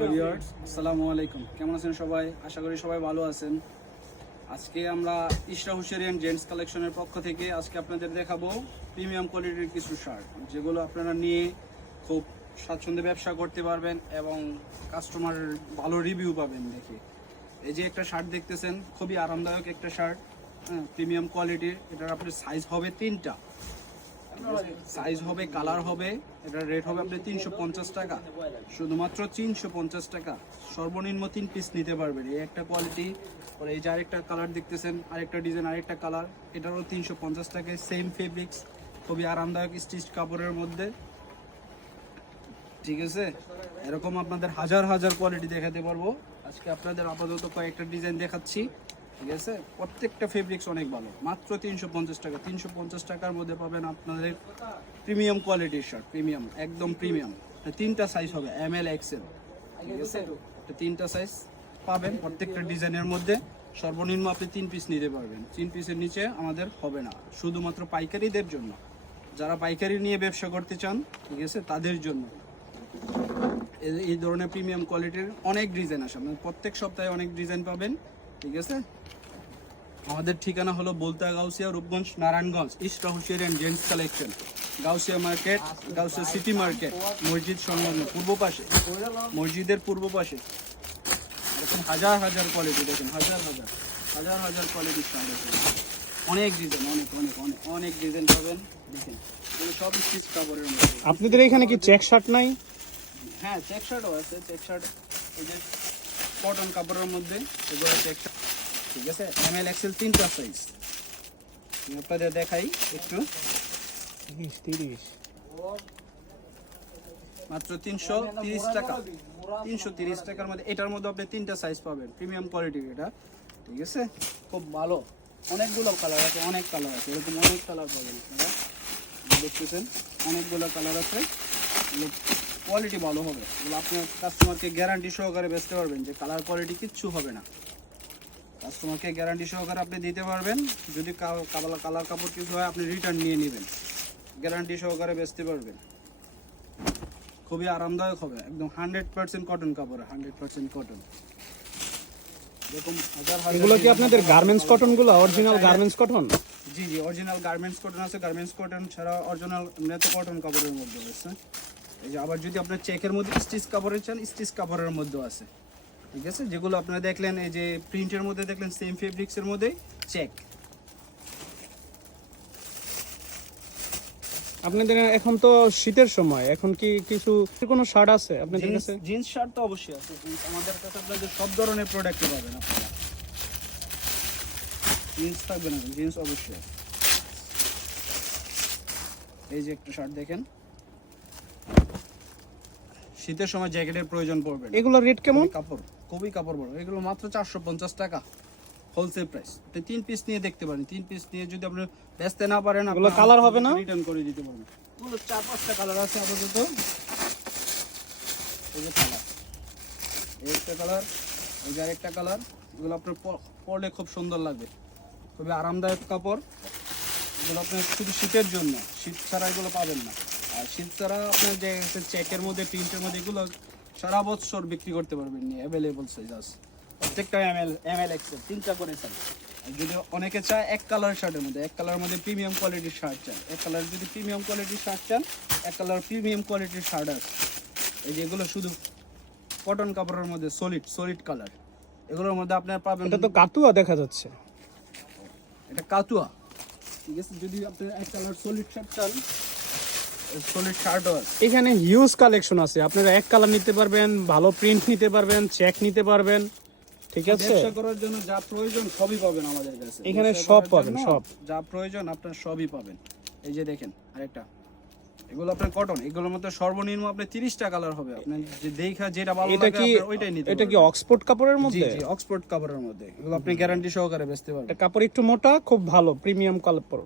Viewers আসসালামু আলাইকুম, কেমন আছেন সবাই? আশা করি সবাই ভালো আছেন। আজকে আমরা ইশরা হুশিয়ারিয়ান জেন্টস কালেকশনের পক্ষ থেকে আজকে আপনাদের দেখাবো প্রিমিয়াম কোয়ালিটির কিছু শার্ট, যেগুলো আপনারা নিয়ে খুব স্বাচ্ছন্দ্যে ব্যবসা করতে পারবেন এবং কাস্টমার ভালো রিভিউ পাবেন দেখে। এই যে একটা শার্ট দেখতেছেন, খুবই আরামদায়ক একটা শার্ট, প্রিমিয়াম কোয়ালিটির। এটার আপনার সাইজ হবে 3টা, সাইজ হবে, কালার হবে। এটার রেট হবে আপনি 350 টাকা, শুধুমাত্র 350 টাকা। সর্বনিম্ন 3 পিস নিতে পারবেন। এই একটা কোয়ালিটি, আর এই যে আরেকটা কালার দেখতেছেন, আরেকটা ডিজাইন, আরেকটা কালার, এটারও 350 টাকায়। সেম ফেব্রিক্স, খুবই আরামদায়ক স্টিচ কাপড়ের মধ্যে, ঠিক আছে। এরকম আপনাদের হাজার হাজার কোয়ালিটি দেখাতে পারবো। আজকে আপনাদের আপাতত কয়েকটা ডিজাইন দেখাচ্ছি, ঠিক আছে। প্রত্যেকটা ফেব্রিক্স অনেক ভালো, মাত্র 350 টাকা। 350 টাকার মধ্যে পাবেন আপনাদের প্রিমিয়াম কোয়ালিটির শার্ট, প্রিমিয়াম, একদম প্রিমিয়াম। 3টা সাইজ হবে, ML XL, ঠিক আছে। 3টা সাইজ পাবেন প্রত্যেকটা ডিজাইনের মধ্যে। সর্বনিম্ন আপনি 3 পিস নিতে পারবেন। 3 পিসের নিচে আমাদের হবে না, শুধুমাত্র পাইকারিদের জন্য। যারা পাইকারি নিয়ে ব্যবসা করতে চান, ঠিক আছে, তাদের জন্য এই ধরনের প্রিমিয়াম কোয়ালিটির অনেক ডিজাইন আসে। আপনার প্রত্যেক সপ্তাহে অনেক ডিজাইন পাবেন, ঠিক আছে। আমাদের ঠিকানা হলো বলতা গাউসিয়া, রূপগঞ্জ, নারায়ণগঞ্জ। ইশরা হুশিয়ারিয়ান gents collection, Gausia market, Gausia city market, মসজিদ সংলগ্ন পূর্ব পাশে, মসজিদের পূর্ব পাশে। এরকম হাজার হাজার কোয়ালিটি দেখেন, হাজার হাজার হাজার হাজার কোয়ালিটির শার্ট আছে। অনেক ডিজাইন, অনেক অনেক অনেক অনেক ডিজাইন পাবেন। দেখেন, এগুলো সব স্টিচ কাপড়ের মধ্যে। আপনাদের এখানে কি চেক শার্ট নাই? হ্যাঁ, চেক শার্টও আছে। চেক শার্ট এই যে কটন কাপড়ের মধ্যে, এগুলো চেক শার্ট, ঠিক আছে। ML XL 3টা সাইজ আপনাদের দেখাই একটু। 30 মাত্র 330 টাকা, 330 টাকার মধ্যে। এটার মধ্যে আপনি 3টা সাইজ পাবেন, প্রিমিয়াম কোয়ালিটির এটা, ঠিক আছে। খুব ভালো, অনেকগুলো কালার আছে, অনেক কালার আছে, এরকম অনেক কালার পাবেন আপনারা। দেখতেছেন অনেকগুলো কালার আছে, কোয়ালিটি ভালো হবে। এগুলো আপনার কাস্টমারকে গ্যারান্টি সহকারে বেচতে পারবেন যে কালার কোয়ালিটি কিচ্ছু হবে না। কাস্টমারকে গ্যারান্টি সহকারে আপনি দিতে পারবেন। যদি কালার কাপড় কিছু হয়, আপনি রিটার্ন নিয়ে নেবেন, গ্যারান্টি সহকারে বেচতে পারবেন। খুবই আরামদায়ক হবে, একদম 100% কটন কাপড়, 100% কটন। এরকম হাজার হাজার। এগুলো কি আপনাদের গার্মেন্টস কটন গুলো, অরিজিনাল গার্মেন্টস কটন? জি জি, অরিজিনাল গার্মেন্টস কটন আছে। গার্মেন্টস কটন ছাড়া অরিজিনাল নেতো কটন কাপড়ের মধ্যে আছে। এই যে আবার যদি আপনার চেকের মধ্যে স্টিচ কাপড়ের চান, স্টিচ কাপড়ের মধ্যেও আছে, ঠিক আছে। যেগুলো আপনারা দেখলেন, এই যে প্রিন্টের মধ্যে দেখলেন, সেম ফেব্রিক্সের মধ্যে চেক। আপনাদের এখন তো শীতের সময়, এখন কি কিছু কোনো শার্ট আছে আপনাদের কাছে? জিন্স শার্ট তো অবশ্যই আছে। জিন্স আমাদের কাছে আপনাদের সব ধরনের প্রোডাক্টই পাবেন আপনারা। জিন্স থাকবে না, জিন্স অবশ্যই। এই যে একটা শার্ট দেখেন, শীতের সময় জ্যাকেটের প্রয়োজন পড়বে না। এগুলো রেট কেমন? কাপড়, খুবই কাপড় বড়। এগুলো মাত্র 450 টাকা, হোলসেল প্রাইস। আপনি 3 পিস নিয়ে দেখতে পারেন। 3 পিস নিয়ে যদি আপনি বেচতে না পারেন, এগুলো কালার হবে না? রিটার্ন করে দিতে পারবেন। এগুলো 4-5টা কালার আছে আপাতত। এই যে কালার, এই একটা কালার, এই যে আরেকটা কালার। এগুলো আপনার পরলে খুব সুন্দর লাগবে, খুবই আরামদায়ক কাপড়। এগুলো আপনার শুধু শীতের জন্য, শীত ছাড়া এগুলো পাবেন না। আর শীত ছাড়া আপনার যে চেকের মধ্যে, প্রিন্টের মধ্যে, এগুলো সারা বছর বিক্রি করতে পারবেন, নিয়ে অ্যাভেলেবল সাইজ আছে প্রত্যেকটা। ML XL 3টা করে সাইজ। যদি অনেকে চায় এক কালার শার্টের মধ্যে, এক কালারের মধ্যে প্রিমিয়াম কোয়ালিটির শার্ট চান, এক কালার যদি প্রিমিয়াম কোয়ালিটির শার্ট চান, এক কালার প্রিমিয়াম কোয়ালিটির শার্ট আছে। এই যে এগুলো শুধু কটন কাপড়ের মধ্যে সলিড কালার। এগুলোর মধ্যে আপনার পাবেন। এটা তো কাতুয়া দেখা যাচ্ছে। এটা কাতুয়া, ঠিক আছে। যদি আপনি এক কালার সলিড শার্ট চান, সলিড শার্টও আছে। এখানে হিউজ কালেকশন আছে, আপনারা এক কালার নিতে পারবেন, ভালো প্রিন্ট নিতে পারবেন, চেক নিতে পারবেন, ঠিক আছে। ব্যবসা করার জন্য যা প্রয়োজন সবই পাবেন আমাদের কাছে। এখানে ব্যবসা সব করার পাবেন, জন্য সব যা প্রয়োজন আপনার সবই পাবেন। এই যে দেখেন আরেকটা, এগুলো আপনার কটন। এগুলোর মধ্যে সর্বনিম্ন আপনি 30টা কালার হবে। আপনি যে দেখা যেটা ভালো এটা লাগে কি, আপনি ওইটাই নিতে এটা কি পারবেন। অক্সফোর্ড কাপড়ের জি মধ্যে? জি, অক্সফোর্ড কাপড়ের মধ্যে। এগুলো আপনি গ্যারান্টি সহকারে বেচতে পারবেন। এটা কাপড় একটু মোটা, খুব ভালো প্রিমিয়াম কাপড়।